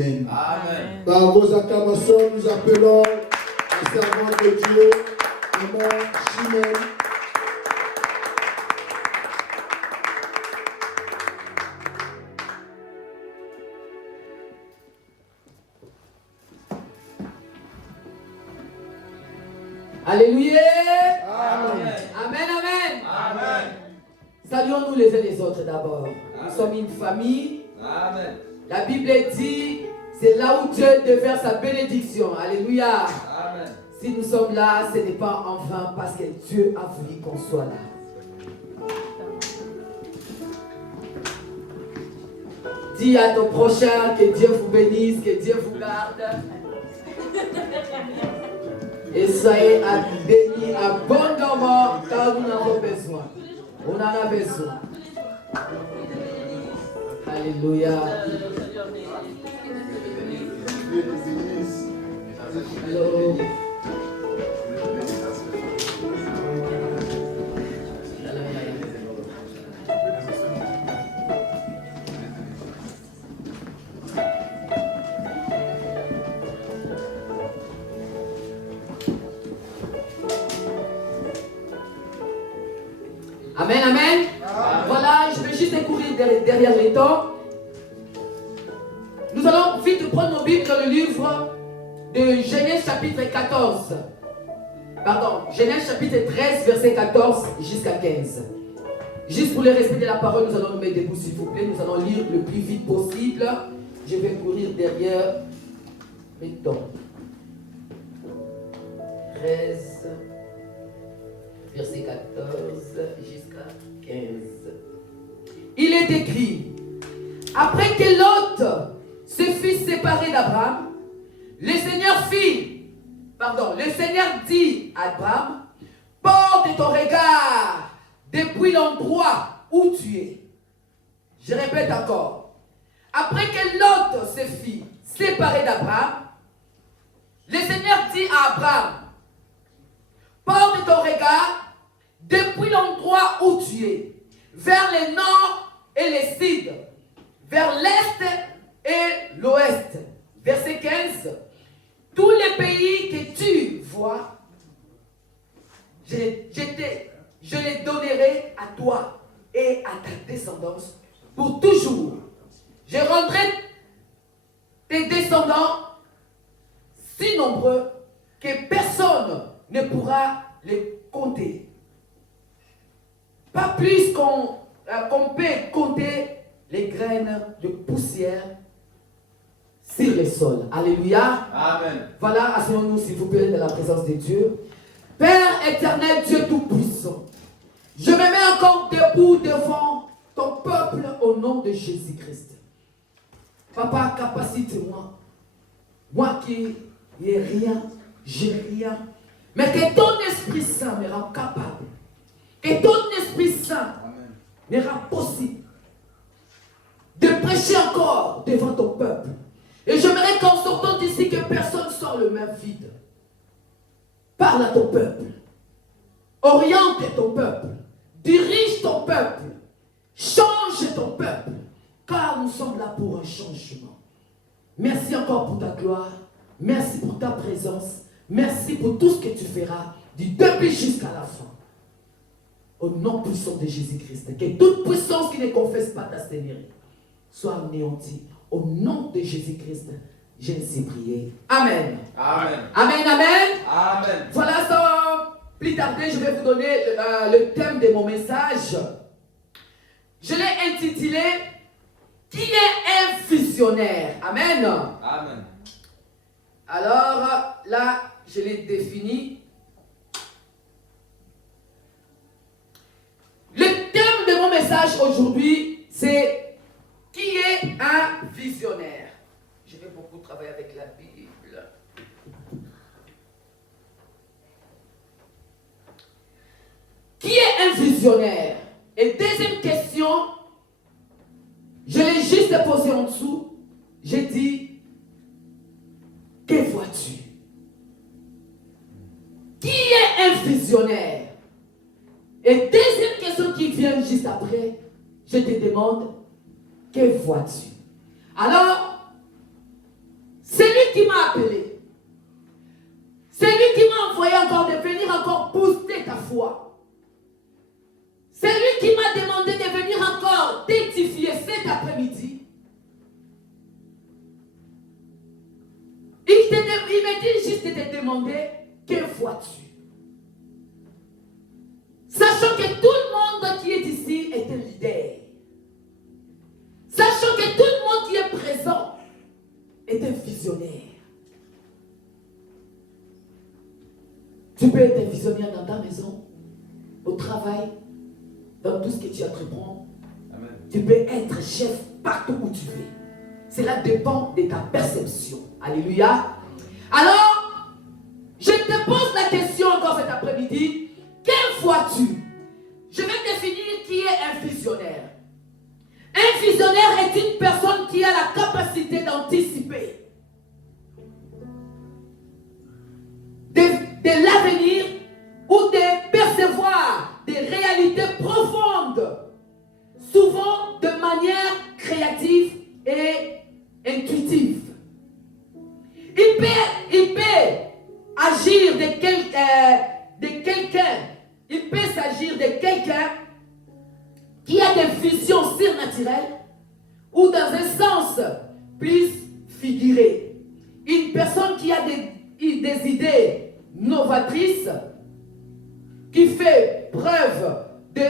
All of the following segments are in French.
Amen. Par vos acclamations, nous appelons la servante de Dieu, Maman Chimène. Alléluia. Amen. Amen, amen. Amen. Saluons-nous les uns les autres d'abord. Nous sommes une famille. Amen. La Bible dit, c'est là où Dieu déverse sa bénédiction. Alléluia. Amen. Si nous sommes là, ce n'est pas en vain parce que Dieu a voulu qu'on soit là. Dis à ton prochain que Dieu vous bénisse, que Dieu vous garde. Et soyez bénis abondamment car nous en avons besoin. On en a besoin. Alléluia. Hello. Amen, amen, amen. Voilà, je vais juste courir derrière les temps. Nous allons vite prendre nos Bibles dans le livre de Genèse chapitre 14. Pardon, Genèse chapitre 13, verset 14 jusqu'à 15. Juste pour le respect de la parole, nous allons nous mettre debout s'il vous plaît. Nous allons lire le plus vite possible. Je vais courir derrière les temps. 13, verset 14 jusqu'à 15. Il est écrit, après que Lot se fut séparé d'Abraham, le Seigneur dit à Abraham, porte ton regard depuis l'endroit où tu es. Je répète encore. Après que Lot se fut séparé d'Abraham, le Seigneur dit à Abraham, porte ton regard depuis l'endroit où tu es, vers le nord et le sud, vers l'est et l'ouest. Verset 15. Tous les pays que tu vois, je les donnerai à toi et à ta descendance pour toujours. Je rendrai tes descendants si nombreux que personne ne pourra les compter. Pas plus qu'on peut compter les graines de poussière sur le sol. Alléluia. Amen. Voilà, asseyons-nous s'il vous plaît dans la présence de Dieu. Père éternel, Dieu tout-puissant, je me mets encore debout devant ton peuple au nom de Jésus-Christ. Papa, capacite-moi. Moi qui n'ai rien, j'ai rien. Mais que ton Esprit Saint me rend capable. Que ton Esprit Saint me rend possible de prêcher encore devant ton peuple. Et j'aimerais qu'en sortant d'ici, que personne ne sorte le même vide. Parle à ton peuple. Oriente ton peuple. Dirige ton peuple. Change ton peuple. Car nous sommes là pour un changement. Merci encore pour ta gloire. Merci pour ta présence. Merci pour tout ce que tu feras du début jusqu'à la fin. Au nom puissant de Jésus-Christ. Que toute puissance qui ne confesse pas ta Seigneurie soit anéantie. Au nom de Jésus-Christ, j'ai ainsi prié. Amen. Amen. Amen, amen. Amen. Voilà, sans plus tarder, je vais vous donner le thème de mon message. Je l'ai intitulé « Qui est un visionnaire ?» Amen. Amen. Alors, là, je l'ai défini. Le thème de mon message aujourd'hui, c'est « Qui est un visionnaire ?» Je vais beaucoup travailler avec la Bible. Qui est un visionnaire? Et deuxième question, je l'ai juste posée en dessous. J'ai dit, que vois-tu? Qui est un visionnaire? Et deuxième question qui vient juste après, je te demande, que vois-tu? Alors, qui m'a appelé. C'est lui qui m'a envoyé encore de venir encore booster ta foi. C'est lui qui m'a demandé de venir encore t'édifier cet après-midi. Il m'a dit juste de te demander, que vois-tu? Sachant que tout le monde qui est ici est un leader. Sachant que tout le monde qui est présent est un visionnaire. Tu peux être un visionnaire dans ta maison, au travail, dans tout ce que tu entreprends. Amen. Tu peux être chef partout où tu veux. Cela dépend de ta perception. Alléluia. Alors, je te pose la question encore cet après-midi. Que vois-tu? Je vais définir qui est un visionnaire. Un visionnaire est une personne qui a la capacité d'anticiper de l'avenir ou de percevoir des réalités profondes, souvent de manière créative et intuitive. Il peut agir de quelqu'un, il peut s'agir de quelqu'un qui a des visions surnaturelles ou dans un sens plus figuré. Une personne qui a des idées novatrices, qui fait preuve de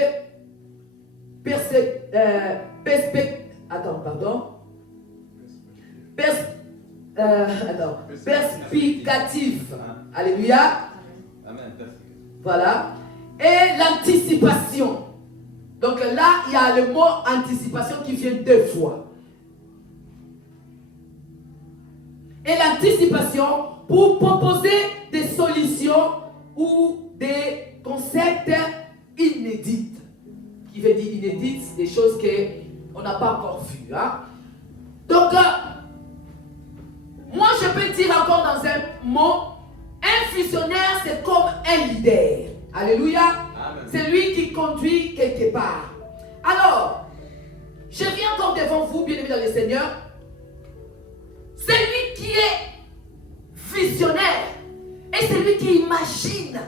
perspicatif. Alléluia. Amen. Voilà. Et l'anticipation. Donc là, il y a le mot anticipation qui vient 2 fois. Et l'anticipation pour proposer des solutions ou des concepts inédits. Qui veut dire inédits, des choses qu'on n'a pas encore vues. Hein? Donc, moi je peux dire encore dans un mot, un visionnaire c'est comme un leader. Alléluia. Amen. C'est lui qui conduit quelque part. Alors, je viens encore devant vous, bien-aimés dans le Seigneur. C'est lui qui est visionnaire. Et c'est lui qui imagine,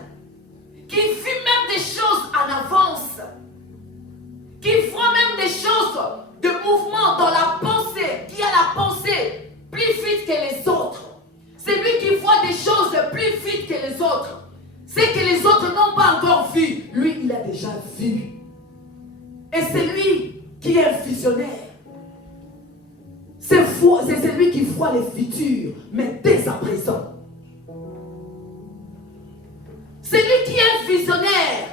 qui vit même des choses en avance, qui voit même des choses de mouvement dans la pensée, qui a la pensée plus vite que les autres. C'est lui qui voit des choses plus vite que les autres. C'est que les autres n'ont pas encore vu. Lui, il a déjà vu. Et c'est lui qui est un visionnaire. C'est lui qui voit les futurs, mais dès à présent. C'est lui qui est un visionnaire.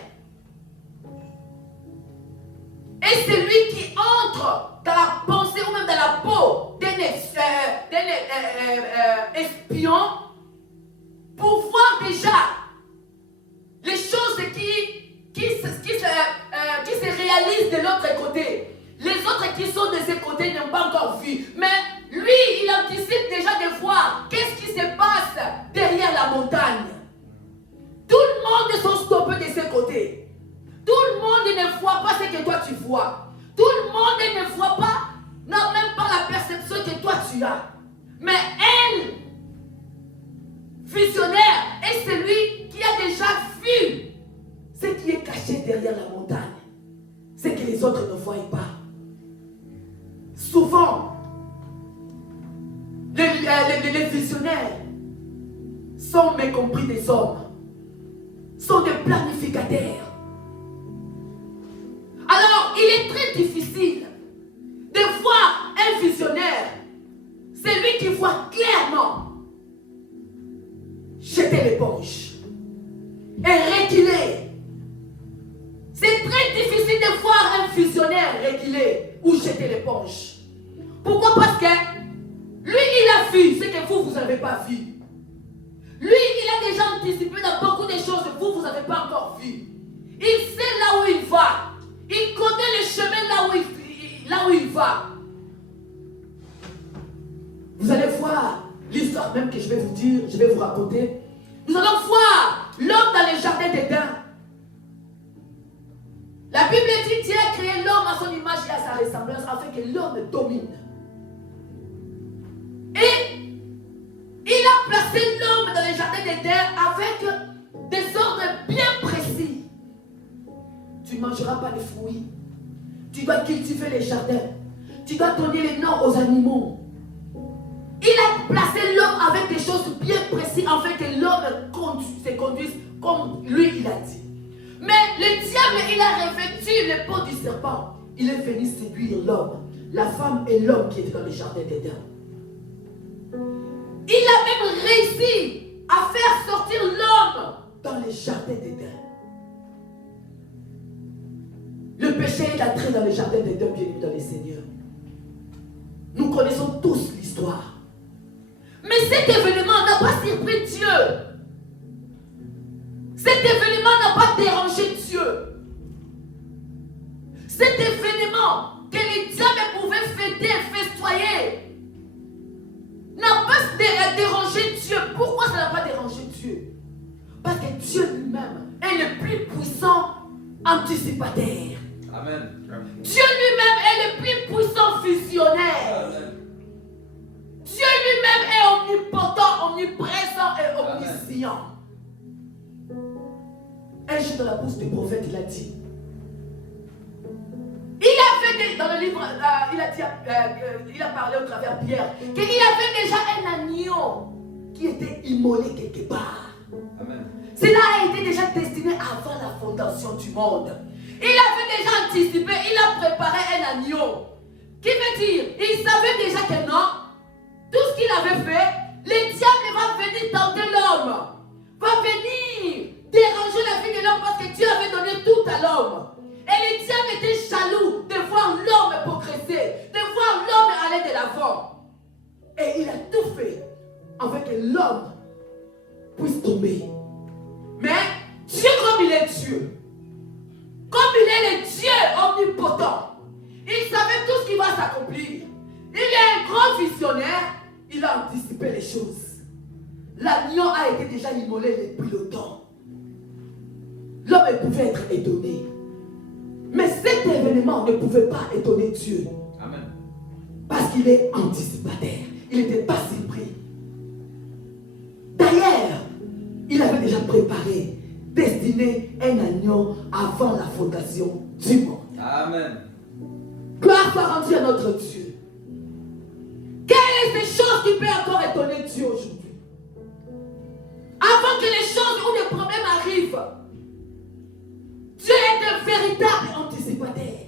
Et c'est lui qui entre dans la pensée ou même dans la peau d'un espion pour voir déjà les choses qui se réalisent de l'autre côté. Les autres qui sont de ce côté n'ont pas encore vu. Mais lui, il anticipe déjà de voir qu'est-ce qui se passe derrière la montagne. Tout le monde sont stoppés de ce côté. Tout le monde ne voit pas ce que toi tu vois. Tout le monde ne voit pas, n'a même pas la perception que toi tu as. Mais elle, visionnaire, est celui qui a déjà vu ce qui est caché derrière la montagne. Ce que les autres ne voient pas. Souvent, les visionnaires sont mécompris des hommes, sont des planificateurs. Alors, il est très difficile de voir un visionnaire. C'est lui qui voit clairement jeter l'éponge et reculer. C'est très difficile de voir un visionnaire reculer ou jeter l'éponge. Pourquoi? Parce que lui, il a vu ce que vous n'avez pas vu. Lui, il a déjà anticipé dans beaucoup de choses que vous n'avez pas encore vu. Il sait là où il va. Il connaît le chemin là où il va. Vous allez voir l'histoire même que je vais vous dire, je vais vous raconter. Nous allons voir l'homme dans le jardin d'Éden. La Bible dit Dieu a créé l'homme à son image et à sa ressemblance afin que l'homme domine. Et placé l'homme dans le jardin d'Éden avec des ordres bien précis. Tu ne mangeras pas de fruits. Tu dois cultiver les jardins. Tu dois donner les noms aux animaux. Il a placé l'homme avec des choses bien précises afin que l'homme se conduise comme lui il a dit. Mais le diable, il a revêtu les peaux du serpent. Il est venu séduire l'homme, la femme et l'homme qui étaient dans le jardin d'Éden. Il a même réussi à faire sortir l'homme dans le jardin d'Éden. Le péché est entré dans le jardin d'Éden, bien dans les seigneurs. Nous connaissons tous l'histoire. Mais cet événement n'a pas surpris Dieu. Cet événement n'a pas dérangé Dieu. Cet événement que les diables pouvaient fêter, festoyer, n'a pas dérangé Dieu. Pourquoi ça n'a pas dérangé Dieu? Parce que Dieu lui-même est le plus puissant anticipataire. Amen. Dieu lui-même est le plus puissant visionnaire. Amen. Dieu lui-même est omnipotent, omniprésent et omniscient. Un jour dans la bouche du prophète, il a dit, dans le livre, il a parlé au travers Pierre, qu'il y avait déjà un agneau qui était immolé quelque part. Amen. Cela a été déjà destiné avant la fondation du monde. Il avait déjà anticipé, il a préparé un agneau. Qui veut dire, il savait déjà que non, tout ce qu'il avait fait, le diable va venir tenter l'homme, va venir déranger la vie de l'homme parce que Dieu avait donné tout à l'homme. Et le diable était jaloux de voir l'homme progresser, de voir l'homme aller de l'avant. Et il a tout fait afin que l'homme puisse tomber. Mais Dieu, comme il est Dieu, comme il est le Dieu omnipotent, il savait tout ce qui va s'accomplir. Il est un grand visionnaire, il a anticipé les choses. L'agneau a été déjà immolé depuis longtemps. L'homme pouvait être étonné. Mais cet événement ne pouvait pas étonner Dieu. Amen. Parce qu'il est anticipataire. Il n'était pas surpris. D'ailleurs, il avait déjà préparé, destiné un agneau avant la fondation du monde. Amen. Gloire soit rendue à notre Dieu. Quelle est cette chose qui peut encore étonner Dieu aujourd'hui? Avant que les choses ou les problèmes arrivent, Dieu est un véritable anticipataire.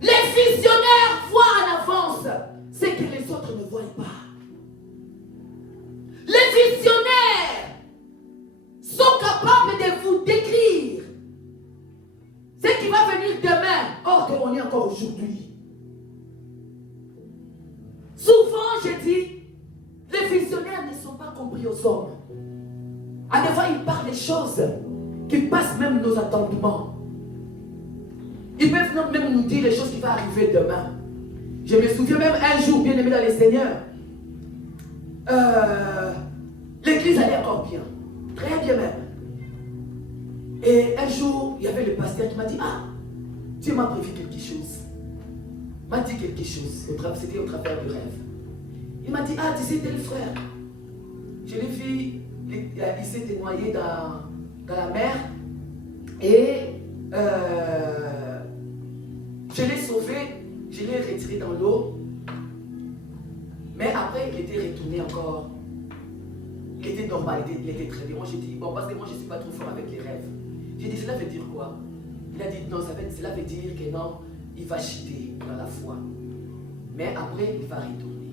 Les visionnaires voient en avance ce que les autres ne voient pas. Les visionnaires sont capables de vous décrire ce qui va venir demain, or qu'on est encore aujourd'hui. Souvent, je dis, les visionnaires ne sont pas compris aux hommes. À des fois, ils parlent des choses qui passent même nos attendements. Ils peuvent même nous dire les choses qui vont arriver demain. Je me souviens même un jour, bien aimé dans les seigneurs, l'église allait encore bien, très bien même. Et un jour, il y avait le pasteur qui m'a dit, ah, Dieu m'a prévu quelque chose. Il m'a dit quelque chose, c'était au travers du rêve. Il m'a dit, ah, tu sais, tel frère, je l'ai vu, il s'était noyé dans la mer et je l'ai sauvé, je l'ai retiré dans l'eau, mais après il était retourné encore, il était normal, il était très bien. Moi j'ai dit, bon, parce que moi je ne suis pas trop fort avec les rêves. J'ai dit, cela veut dire quoi? Il a dit, non, cela veut dire que non, il va chuter dans la foi, mais après il va retourner.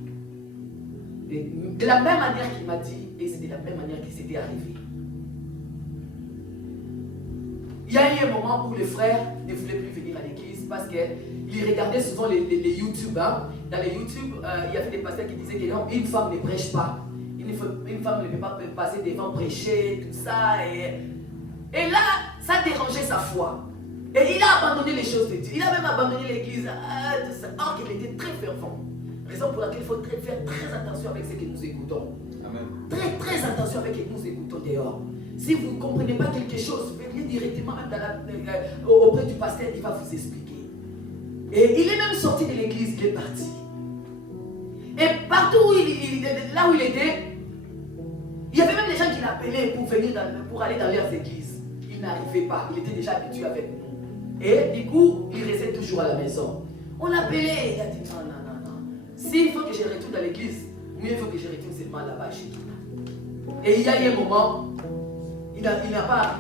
Et de la même manière qu'il m'a dit, et c'est de la même manière qu'il s'était arrivé. Il y a eu un moment où le frère ne voulait plus venir à l'église parce qu'il regardait souvent les YouTube. Hein. Dans les YouTube, il y avait des pasteurs qui disaient que non, une femme ne prêche pas. Une femme ne peut pas passer devant prêcher, tout ça. Et là, ça dérangeait sa foi. Et il a abandonné les choses de Dieu. Il a même abandonné l'église. Tout ça. Or qu'il était très fervent. Raison pour laquelle il faut faire très attention avec ce que nous écoutons. Amen. Très attention avec ce que nous écoutons dehors. Si vous ne comprenez pas quelque chose, venez directement auprès du pasteur, il va vous expliquer. Et il est même sorti de l'église, il est parti. Et partout où il là où il était, il y avait même des gens qui l'appelaient pour venir pour aller dans leurs églises. Il n'arrivait pas, il était déjà habitué avec nous. Et du coup, il restait toujours à la maison. On l'appelait, il a dit non. S'il faut que je retourne à l'église, mieux il faut que je retourne seulement là-bas chez toi. Et il y a eu un moment, il n'a pas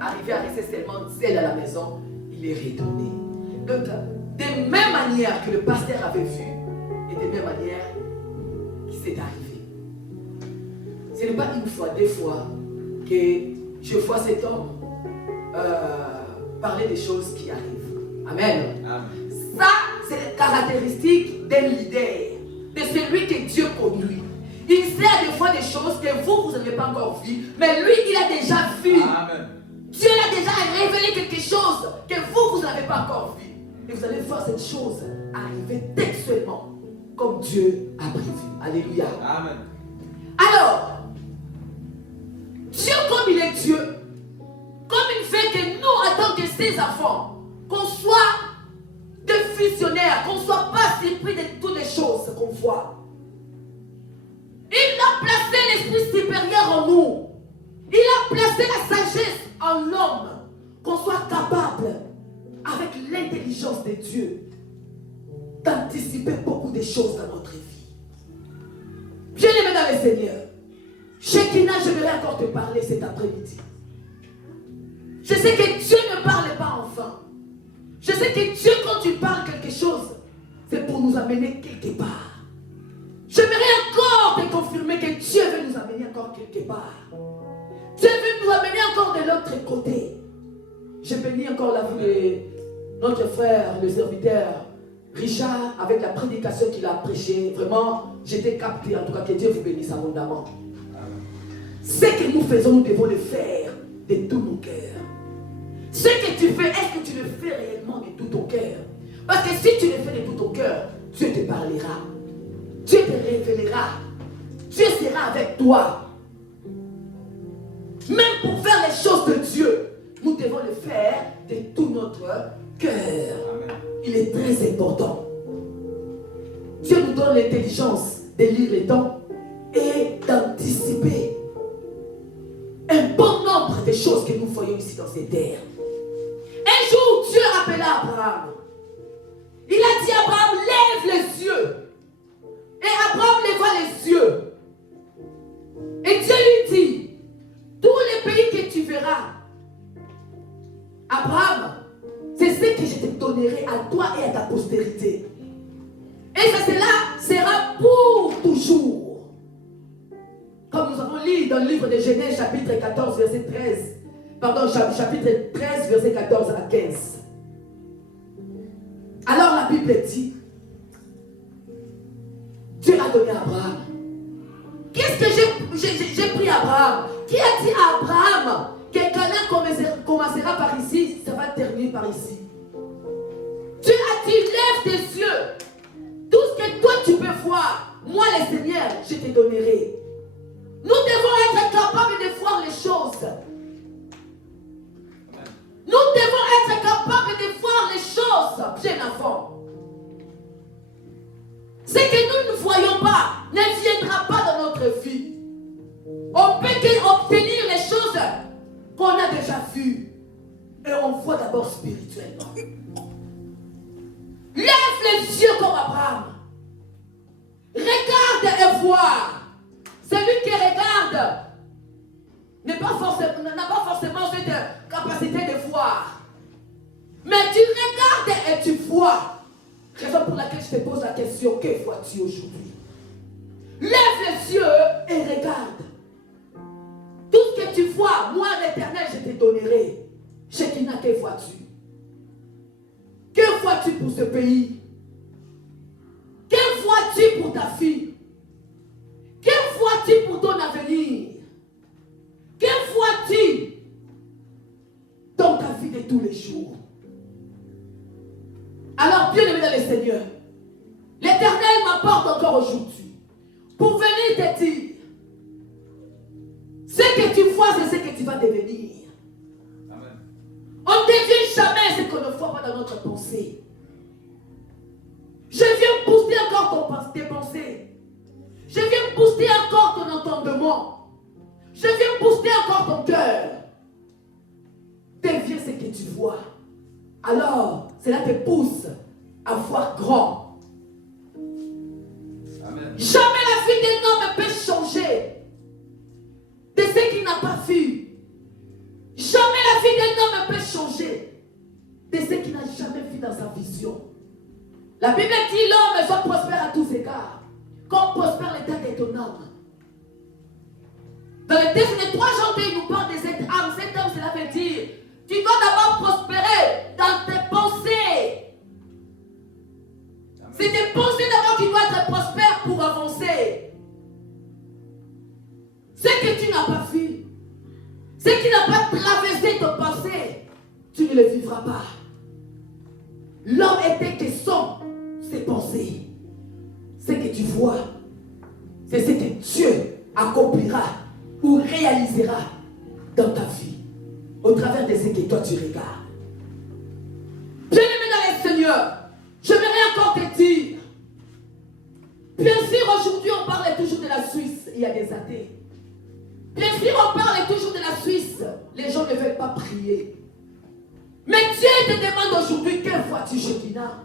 arrivé à rester seulement seul à la maison, il est retourné. Donc, de même manière que le pasteur avait vu, et de même manière qu'il s'est arrivé. Ce n'est pas une fois, deux fois que je vois cet homme parler des choses qui arrivent. Amen. Amen. Ça, c'est la caractéristique d'un leader, de celui que Dieu conduit. Il sait des fois des choses que vous n'avez pas encore vues, mais lui, il a déjà vu. Amen. Dieu a déjà révélé quelque chose que vous n'avez pas encore vu. Et vous allez voir cette chose arriver textuellement, comme Dieu a prévu. Alléluia. Amen. Alors, Dieu, comme il est Dieu, comme il fait que nous, en tant que ses enfants, qu'on soit des visionnaires, qu'on ne soit pas surpris de toutes les choses qu'on voit. Il a placé l'esprit supérieur en nous. Il a placé la sagesse en l'homme. Qu'on soit capable, avec l'intelligence de Dieu, d'anticiper beaucoup de choses dans notre vie. Bien-aimé dans le Seigneur, Shekinah, j'aimerais encore te parler cet après-midi. Je sais que Dieu ne parle pas enfin. Je sais que Dieu, quand tu parles quelque chose, c'est pour nous amener quelque part. J'aimerais encore te confirmer que Dieu veut nous amener encore quelque part. Dieu veut nous amener encore de l'autre côté. Je bénis encore la vie de notre frère, le serviteur Richard, avec la prédication qu'il a prêchée. Vraiment, j'étais capté. En tout cas, que Dieu vous bénisse abondamment. Ce que nous faisons, nous devons le faire de tout nos cœurs. Ce que tu fais, est-ce que tu le fais réellement de tout ton cœur? Parce que si tu le fais de tout ton cœur, Dieu te parlera. Dieu te révélera. Dieu sera avec toi. Même pour faire les choses de Dieu, nous devons le faire de tout notre cœur. Il est très important. Dieu nous donne l'intelligence de lire les temps et d'anticiper un bon nombre de choses que nous voyons ici dans cette terre. Un jour, Dieu appela Abraham. Il a dit à Abraham, lève les yeux. Et Abraham leva les yeux. Et Dieu lui dit, tous les pays que tu verras, Abraham, c'est ce que je te donnerai à toi et à ta postérité. Et cela sera pour toujours. Comme nous avons lu dans le livre de Genèse, chapitre 14, verset 13. Pardon, chapitre 13, verset 14 à 15. Alors la Bible dit, Dieu a donné à Abraham. Qu'est-ce que j'ai pris à Abraham? Qui a dit à Abraham que Canaan commencera par ici, ça va terminer par ici? Dieu a dit, lève tes yeux. Tout ce que toi tu peux voir, moi le Seigneur, je te donnerai. Nous devons être capables de voir les choses. Nous devons être capables de voir les choses, bien enfant. Ce que nous ne voyons pas ne viendra pas dans notre vie. On peut obtenir les choses qu'on a déjà vues. Et on voit d'abord spirituellement. Lève les yeux comme Abraham. Regarde et vois. Celui qui regarde n'a pas forcément cette capacité de voir. Mais tu regardes et tu vois. Raison pour laquelle je te pose la question, que vois-tu aujourd'hui? Lève les yeux et regarde. Tout ce que tu vois, moi l'Éternel, je te donnerai. Shekinah, que vois-tu? Que vois-tu pour ce pays? Que vois-tu pour ta fille? Que vois-tu pour ton avenir? Que vois-tu dans ta vie de tous les jours? Alors, bien aimé dans le Seigneur, l'Éternel m'apporte encore aujourd'hui pour venir te dire, ce que tu vois, c'est ce que tu vas devenir. Amen. On ne devient jamais ce qu'on ne voit pas dans notre pensée. Je viens booster encore tes pensées. viens booster encore ton entendement. Je viens booster encore ton cœur. Deviens ce que tu vois. Alors, cela te pousse à voir grand. Amen. Jamais la vie d'un homme ne peut changer de ce qu'il n'a pas vu. Jamais la vie d'un homme ne peut changer de ce qu'il n'a jamais vu dans sa vision. La Bible dit l'homme soit prospère à tous égards, comme prospère l'état de ton âme. Dans le texte des 3 janvier, il nous parle de cette âme. Cette âme, cela veut dire, tu dois d'abord prospérer dans tes pensées. C'est tes pensées d'abord qui doivent être prospères pour avancer. Ce que tu n'as pas vu, ce qui n'a pas traversé ton passé, tu ne le vivras pas. L'homme était que sont ses pensées. Ce que tu vois, c'est ce que Dieu accomplira ou réalisera dans ta vie, au travers de ce que toi tu regardes. Bien-aimé dans le Seigneur, j'aimerais encore te dire, bien sûr aujourd'hui on parle toujours de la Suisse, il y a des athées. Bien sûr on parle toujours de la Suisse, les gens ne veulent pas prier. Mais Dieu te demande aujourd'hui, quelle vois-tu Shekinah?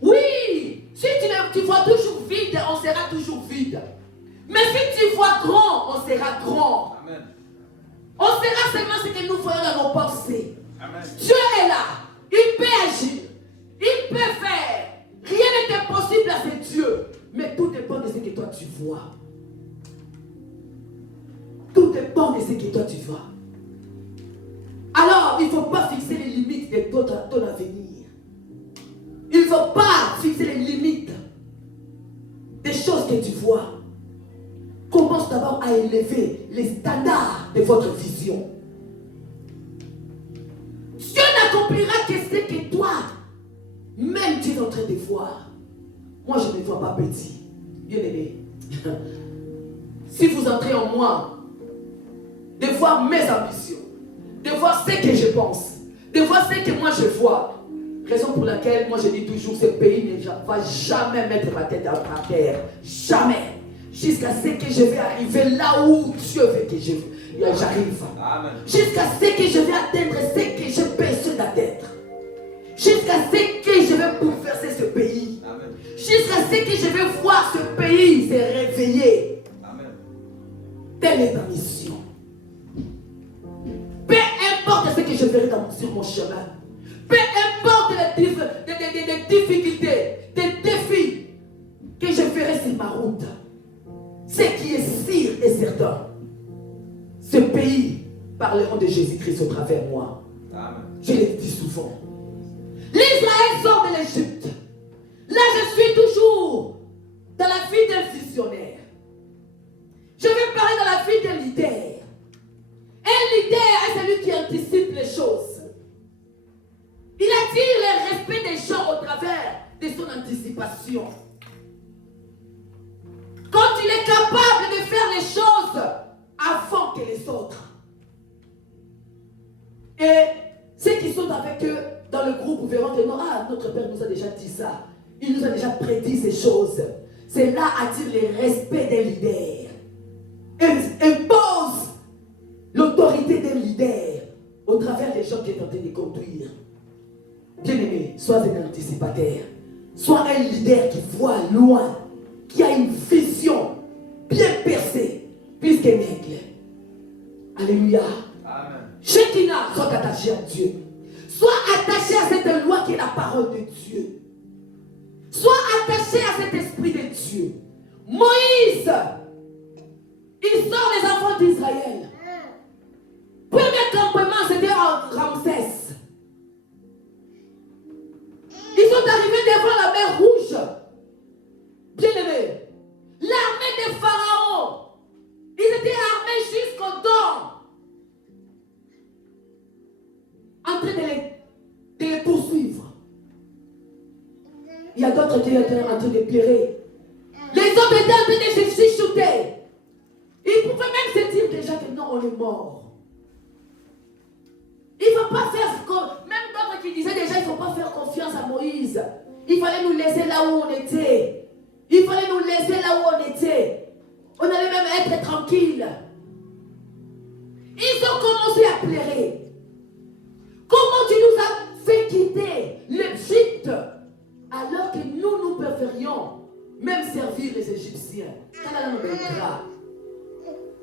Oui, si tu vois toujours vide, on sera toujours vide. Mais si tu vois grand, on sera grand. Amen. On sera seulement ce que nous voyons dans nos pensées. Amen. Dieu est là. Il peut agir. Il peut faire. Rien n'est impossible à ce Dieu. Mais tout dépend de ce que toi tu vois. Tout dépend de ce que toi tu vois. Alors, il ne faut pas fixer les limites de ton avenir. Il ne faut pas fixer les limites des choses que tu vois. Commence d'abord à élever les standards de votre vision. Dieu n'accomplira que ce que toi, même tu es en train de voir. Moi, je ne vois pas petit. Bien aimé. Si vous entrez en moi, de voir mes ambitions, de voir ce que je pense, de voir ce que moi je vois. Raison pour laquelle moi je dis toujours, ce pays ne va jamais mettre ma tête à terre. Jamais. Jusqu'à ce que je vais arriver là où Dieu veut que j'arrive. Jusqu'à ce que je vais atteindre ce que j'ai besoin d'atteindre. Jusqu'à ce que je vais bouleverser ce pays. Amen. Jusqu'à ce que je vais voir ce pays se réveiller. Amen. Telle est ma mission. Peu importe ce que je verrai sur mon chemin. Peu importe les difficultés, les défis que je ferai sur ma route. Ce qui est sûr et certain, ce pays parleront de Jésus-Christ au travers de moi. Amen. Je l'ai dit souvent. L'Israël sort de l'Égypte. Là, je suis toujours dans la vie d'un visionnaire. Je vais parler dans la vie d'un leader. Un leader est celui qui anticipe les choses. Il attire le respect des gens au travers de son anticipation. Quand il est capable de faire les choses avant que les autres. Et ceux qui sont avec eux dans le groupe verront que non, notre Père nous a déjà dit ça. Il nous a déjà prédit ces choses. Cela attire le respect des leaders. Et impose l'autorité des leaders au travers des gens qui sont en train de conduire. Bien-aimé, sois un anticipateur. Sois un leader qui voit loin, qui a une vision bien percée, plus qu'un aigle. Alléluia. Amen. Shekinah, sois attaché à Dieu. Sois attaché à cette loi qui est la parole de Dieu. Sois attaché à cet esprit de Dieu. Moïse, il sort les enfants d'Israël. Premier campement, c'était en Ramsès. Ils sont arrivés devant la mer Rouge. Bien-aimés, l'armée des pharaons, ils étaient armés jusqu'aux dents, en train de les poursuivre. Il y a d'autres qui étaient en train de pleurer. Les autres étaient en train de se chuchoter. Ils pouvaient même se dire déjà que non, on est mort. Il ne faut pas faire comme, même d'autres qui disaient déjà, il ne faut pas faire confiance à Moïse. Il fallait nous laisser là où on était. Il fallait nous laisser là où on était. On allait même être tranquille. Ils ont commencé à pleurer. Comment tu nous as fait quitter l'Égypte alors que nous préférions même servir les Égyptiens?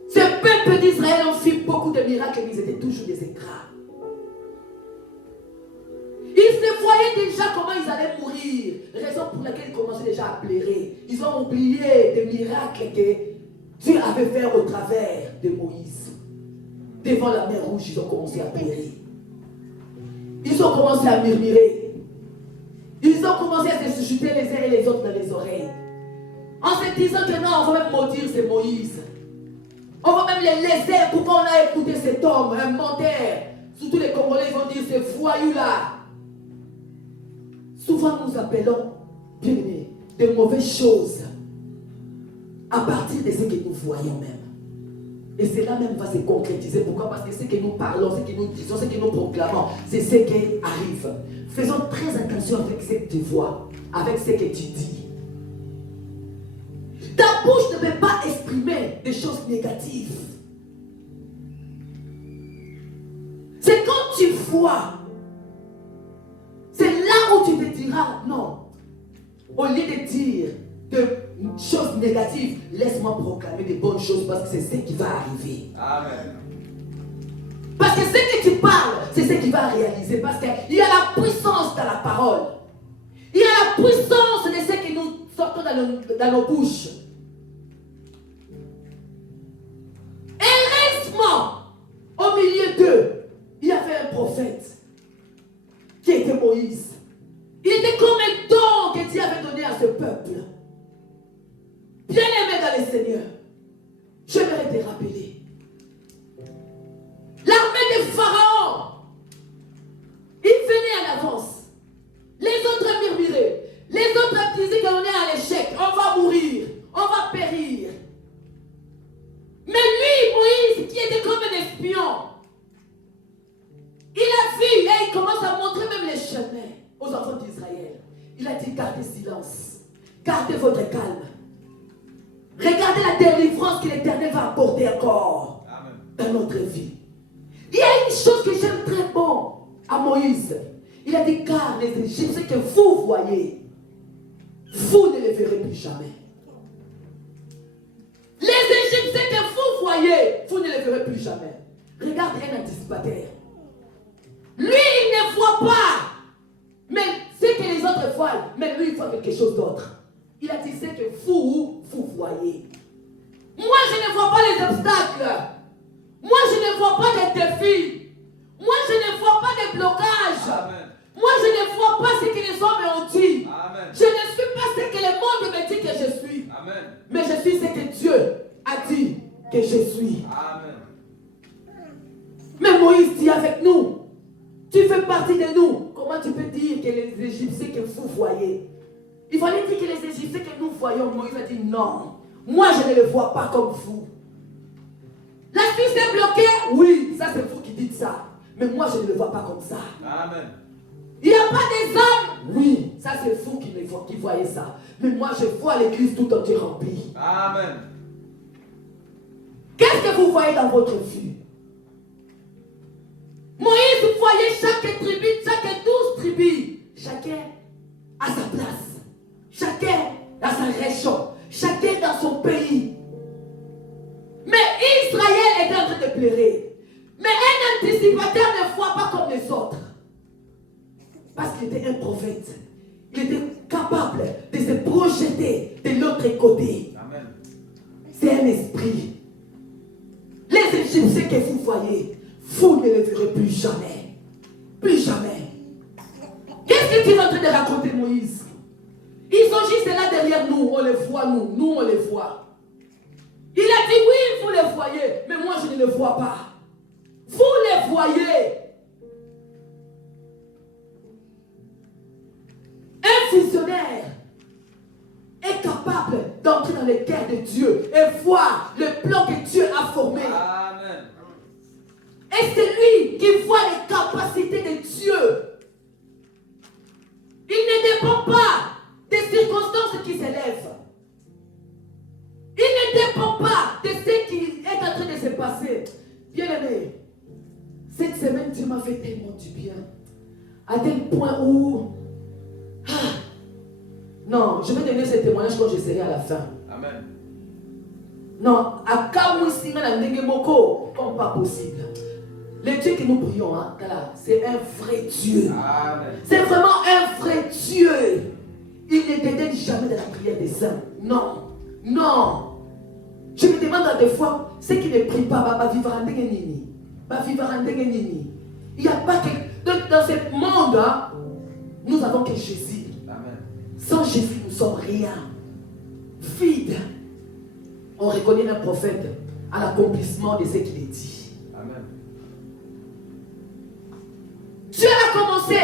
Ce peuple d'Israël ont fait beaucoup de miracles, mais ils étaient toujours des ingrats. Ils se voyaient déjà comment ils allaient mourir, raison pour laquelle ils commençaient déjà à pleurer. Ils ont oublié des miracles que Dieu avait fait au travers de Moïse. Devant la mer rouge, ils ont commencé à pleurer. Ils ont commencé à murmurer. Ils ont commencé à se chuter les uns et les autres dans les oreilles. En se disant que non, on va même maudire c'est Moïse. On va même les laisser. Pourquoi on a écouté cet homme, un menteur? Surtout les Congolais, ils vont dire ce voyou-là. Souvent nous appelons, bien aimés, de mauvaises choses à partir de ce que nous voyons même. Et cela même va se concrétiser. Pourquoi? Parce que ce que nous parlons, ce que nous disons, ce que nous proclamons, c'est ce qui arrive. Faisons très attention avec ce que tu vois, avec ce que tu dis. Ta bouche ne peut pas exprimer des choses négatives. C'est quand tu vois, c'est là où tu te diras non. Au lieu de dire de choses négatives, laisse-moi proclamer des bonnes choses parce que c'est ce qui va arriver. Amen. Parce que ce que tu parles, c'est ce qui va réaliser. Parce qu'il y a la puissance dans la parole. Il y a la puissance de ce que nous sortons dans nos bouches. Heureusement, au milieu d'eux, il y avait un prophète qui était Moïse. Il était comme un don que Dieu avait donné à ce peuple. Bien-aimé dans le Seigneur, j'aimerais te rappeler. L'armée de Pharaon, il venait à l'avance. Les autres murmuraient. Les autres disaient qu'on est à l'échec. On va mourir. On va périr. Mais lui, Moïse, qui était comme un espion, il a vu et il commence à montrer même les chemins aux enfants d'Israël. Il a dit, gardez silence. Gardez votre calme. Regardez la délivrance que l'Éternel va apporter encore dans notre vie. Il y a une chose que j'aime très bon à Moïse. Il a dit, car les Égyptiens que vous voyez, vous ne les verrez plus jamais. Les Égyptiens que vous voyez, vous ne les verrez plus jamais. Regarde un anticipateur. Lui, il ne voit pas. Mais ce que les autres voient, mais lui, il voit quelque chose d'autre. Il a dit, c'est que vous voyez. Moi, je ne vois pas les obstacles. Moi, je ne vois pas les défis. Moi, je ne vois pas des blocages. Amen. Moi, je ne vois pas ce que les hommes ont dit. Amen. Je ne suis pas ce que le monde me dit que je suis. Amen. Mais je suis ce que Dieu a dit que je suis. Amen. Mais Moïse dit avec nous, tu fais partie de nous. Comment tu peux dire que les Égyptiens que vous voyez? Il fallait dire que les Égyptiens que nous voyons, Moïse a dit non. Moi, je ne les vois pas comme vous. La Suisse est bloquée? Oui, ça c'est vous qui dites ça. Mais moi, je ne le vois pas comme ça. Amen. Il n'y a pas des hommes? Oui, ça c'est vous qui voyez ça. Mais moi, je vois l'église tout entière remplie. Amen. Qu'est-ce que vous voyez dans votre vie? Moïse voyait chaque tribu, chaque 12 tribus. Chacun à sa place. Chacun dans sa région. Chacun dans son pays. Mais Israël était en train de pleurer. Mais un anticipateur ne voit pas comme les autres. Parce qu'il était un prophète. Il était capable de se projeter de l'autre côté. Amen. C'est un esprit. Les Égyptiens que vous voyez, vous ne les verrez plus jamais. Plus jamais. Qu'est-ce que tu es en train de raconter, Moïse? Ils sont juste là derrière nous. On les voit, nous on les voit. Il a dit oui, vous les voyez, mais moi je ne les vois pas. Vous les voyez. Un visionnaire est capable d'entrer dans le cœur de Dieu et voir le plan que Dieu a formé. Amen. Et c'est lui qui voit les capacités de Dieu. Il ne dépend pas des circonstances qui s'élèvent. dépend pas de ce qui est en train de se passer. Bien-aimé, cette semaine, Dieu m'a fait tellement du bien. À tel point où... non, je vais donner ce témoignage quand je serai à la fin. Amen. Non, à Kamoussima, la Negemoko, comme pas possible. Le Dieu que nous prions, hein, c'est un vrai Dieu. Amen. C'est vraiment un vrai Dieu. Il ne dédaigne jamais de la prière des saints. Non, non. Je me demande à des fois, ceux qui ne prient pas, va vivre en Nini. Il n'y a pas que... Dans ce monde, hein, nous avons que Jésus. Amen. Sans Jésus, nous sommes rien. Vide. On reconnaît un prophète à l'accomplissement de ce qu'il est dit. Amen. Dieu a commencé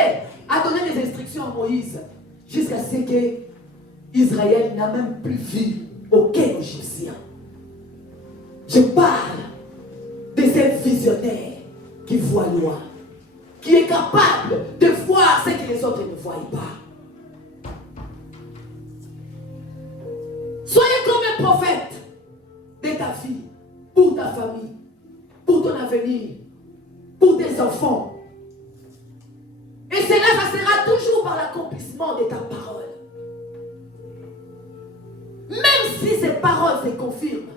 à donner des instructions à Moïse jusqu'à ce que Israël n'a même plus vu aucun Égyptien. Je parle de ce visionnaire qui voit loin, qui est capable de voir ce que les autres ne voient pas. Soyez comme un prophète de ta vie, pour ta famille, pour ton avenir, pour tes enfants. Et cela passera toujours par l'accomplissement de ta parole. Même si ces paroles se confirment,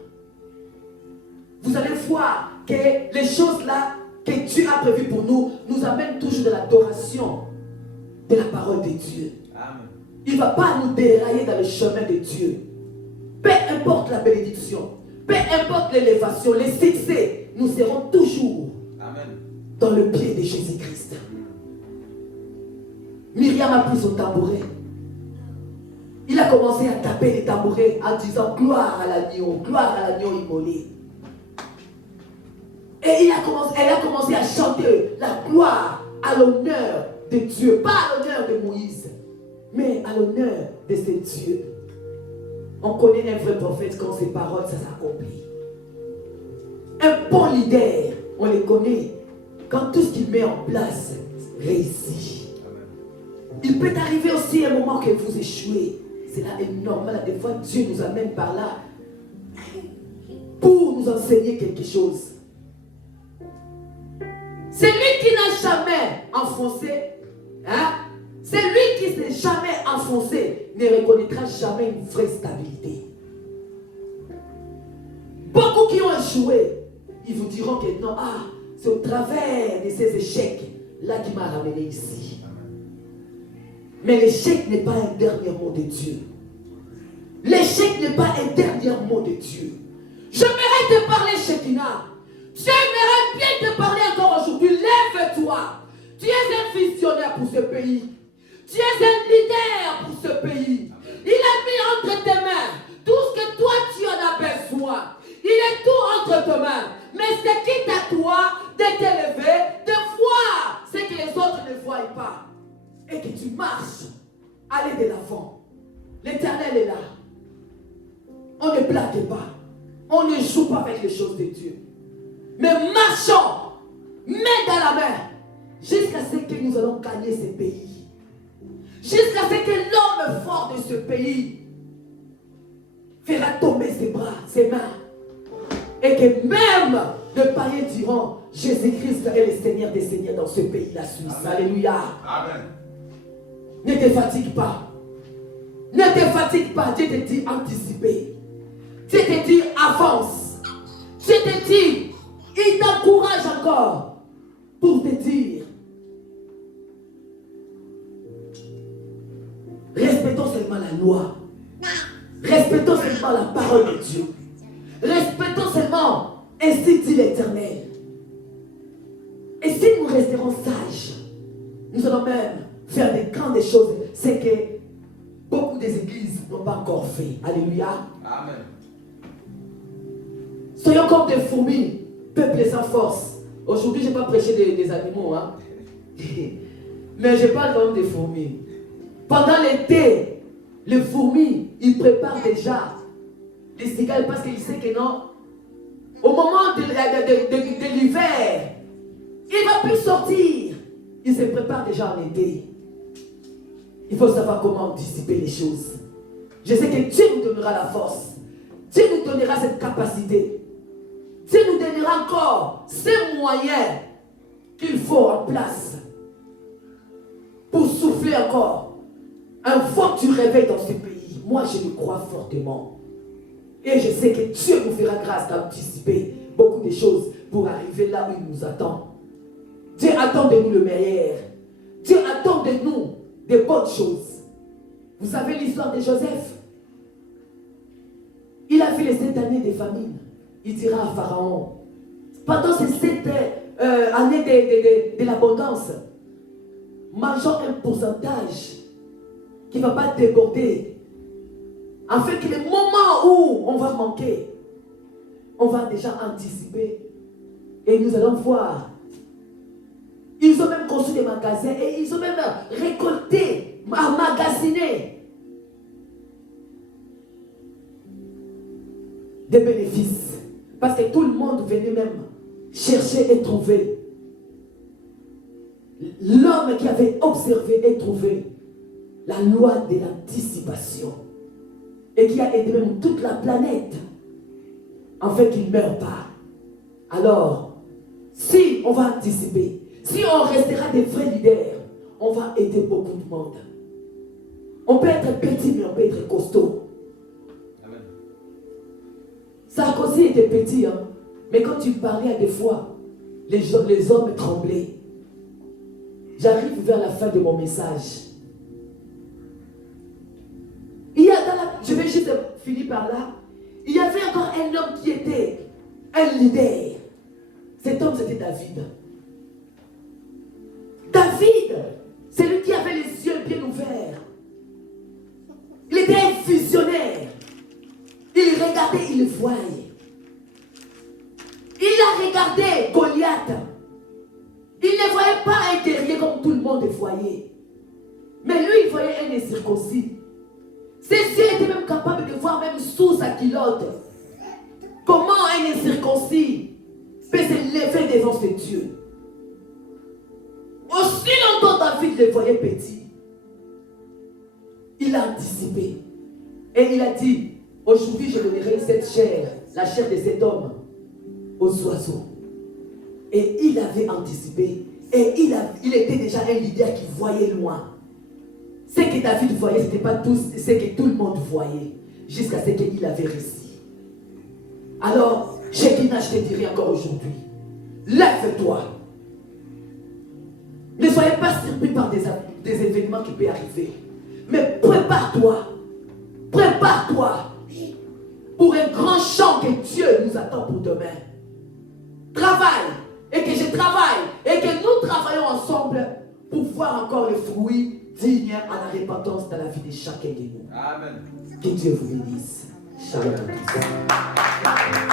vous allez voir que les choses là que Dieu a prévues pour nous, nous amènent toujours de l'adoration de la parole de Dieu. Amen. Il ne va pas nous dérailler dans le chemin de Dieu. Peu importe la bénédiction, peu importe l'élévation, les succès, nous serons toujours Amen. dans le pied de Jésus-Christ. Myriam a pris son tabouret. Il a commencé à taper les tabourets en disant gloire à l'agneau immolé. Et elle a commencé à chanter la gloire à l'honneur de Dieu, pas à l'honneur de Moïse, mais à l'honneur de ce Dieu. On connaît un vrai prophète quand ses paroles, ça s'accomplit. Un bon leader, on les connaît quand tout ce qu'il met en place réussit. Amen. Il peut arriver aussi un moment que vous échouez. C'est là est normal. Des fois, Dieu nous amène par là pour nous enseigner quelque chose. Celui qui n'a jamais enfoncé, celui qui ne s'est jamais enfoncé ne reconnaîtra jamais une vraie stabilité. Beaucoup qui ont échoué, ils vous diront que non, c'est au travers de ces échecs là qui m'a ramené ici. Mais l'échec n'est pas un dernier mot de Dieu. L'échec n'est pas un dernier mot de Dieu. J'aimerais te parler, Shekinah. J'aimerais bien te parler encore aujourd'hui. Lève-toi. Tu es un visionnaire pour ce pays. Tu es un leader pour ce pays. Il a mis entre tes mains tout ce que toi tu en as besoin. Il est tout entre tes mains. Mais c'est quitte à toi de t'élever, de voir ce que les autres ne voient pas. Et que tu marches. Allez de l'avant. L'Éternel est là. On ne blague pas. On ne joue pas avec les choses de Dieu. Mais marchons, main dans la main, jusqu'à ce que nous allons gagner ce pays. Jusqu'à ce que l'homme fort de ce pays fera tomber ses bras, ses mains. Et que même les païens diront, Jésus-Christ est le Seigneur des Seigneurs dans ce pays, la Suisse. Amen. Alléluia. Amen. Ne te fatigue pas. Ne te fatigue pas. Dieu te dit anticiper. Dieu te dit avance. Dieu te dit, il t'encourage encore pour te dire, respectons seulement la loi. Respectons seulement la parole de Dieu. Respectons seulement, ainsi dit l'Éternel. Et si nous resterons sages, nous allons même faire des grandes choses. C'est que beaucoup des églises n'ont pas encore fait. Alléluia. Amen. Soyons comme des fourmis, peuple sans force. Aujourd'hui, je n'ai pas prêché des animaux. Hein? Mais je parle comme des fourmis. Pendant l'été, les fourmis, ils préparent déjà les cigales parce qu'ils savent que non. Au moment de l'hiver, il ne va plus sortir. Ils se préparent déjà en été. Il faut savoir comment dissiper les choses. Je sais que Dieu nous donnera la force. Dieu nous donnera cette capacité. Dieu nous donnera encore ces moyens qu'il faut en place pour souffler encore un vent du réveil dans ce pays. Moi, je le crois fortement. Et je sais que Dieu nous fera grâce d'anticiper beaucoup de choses pour arriver là où il nous attend. Dieu attend de nous le meilleur. Dieu attend de nous des bonnes choses. Vous savez l'histoire de Joseph? Il a fait les 7 années de famine. Il dira à Pharaon, pendant ces 7 années de l'abondance, mangeons un pourcentage qui ne va pas déborder, afin que le moment où on va manquer, on va déjà anticiper. Et nous allons voir. Ils ont même construit des magasins et ils ont même récolté, emmagasiné des bénéfices. Parce que tout le monde venait même chercher et trouver. L'homme qui avait observé et trouvé la loi de l'anticipation et qui a aidé même toute la planète afin qu'il ne meure pas. Alors, si on va anticiper, si on restera des vrais leaders, on va aider beaucoup de monde. On peut être petit, mais on peut être costaud. Amen. Sarkozy était petit, hein? Mais quand tu parlais à des fois, les hommes tremblaient. J'arrive vers la fin de mon message. Je vais juste finir par là. Il y avait encore un homme qui était un leader. Cet homme, c'était David. David, c'est lui qui avait les yeux bien ouverts. Il était un visionnaire. Il regardait, il voyait. Il a regardé Goliath. Il ne voyait pas un guerrier comme tout le monde voyait. Mais lui, il voyait un incirconcis. Ses yeux étaient même capables de voir même sous sa culotte. Comment un incirconcis peut se lever devant ce Dieu. Aussi longtemps David le voyait petit. Il a anticipé. Et il a dit, aujourd'hui je donnerai cette chair, la chair de cet homme, aux oiseaux. Et il avait anticipé. Et il était déjà un leader qui voyait loin. Ce que David voyait, ce n'était pas tout ce que tout le monde voyait. Jusqu'à ce qu'il avait réussi. Alors, Shekinah, je te dirai encore aujourd'hui. Lève-toi. Ne soyez pas surpris par des événements qui peuvent arriver. Mais prépare-toi. Prépare-toi pour un grand chant que Dieu nous attend pour demain. Travaille. Et que je travaille. Et que nous travaillons ensemble pour voir encore les fruits dignes à la repentance dans la vie de chacun de nous. Amen. Que Dieu vous bénisse. Shalom à tous.